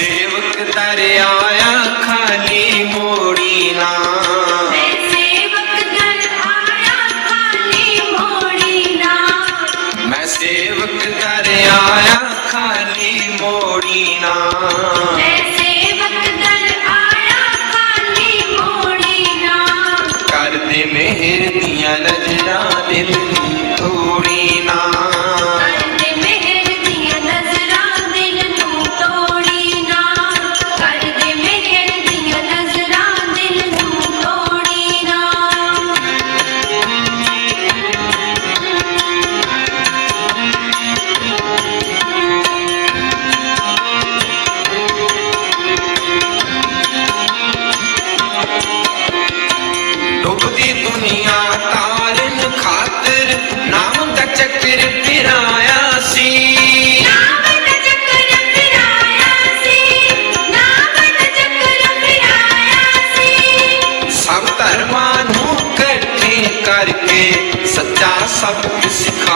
ਸੇਵਕ ਦਰਿਆਇਆ ਦੁਨੀਆ ਤਾਰਨ ਖਾਤਰ ਨਾਮ ਦਾ ਚੱਕਰ ਫਿਰਾਇਆ ਸੀ। ਸਭ ਧਰਮਾਂ ਨੂੰ ਇਕੱਠੇ ਕਰਕੇ ਸੱਚਾ ਸਭ ਸਿਖਾ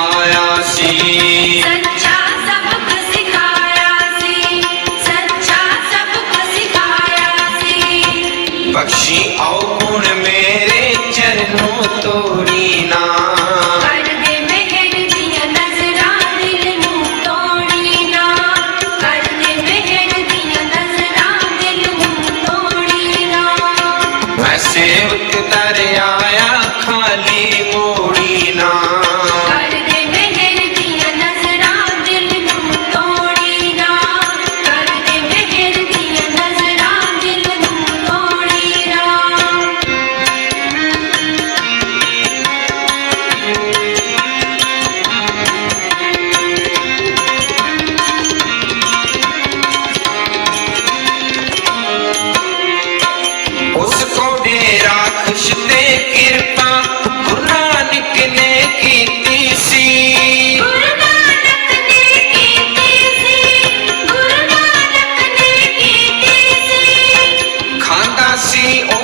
see oh,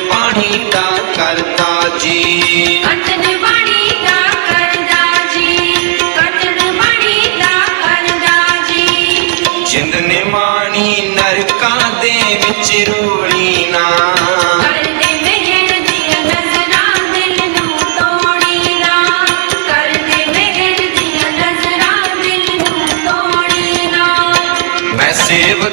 ಸೇವಕ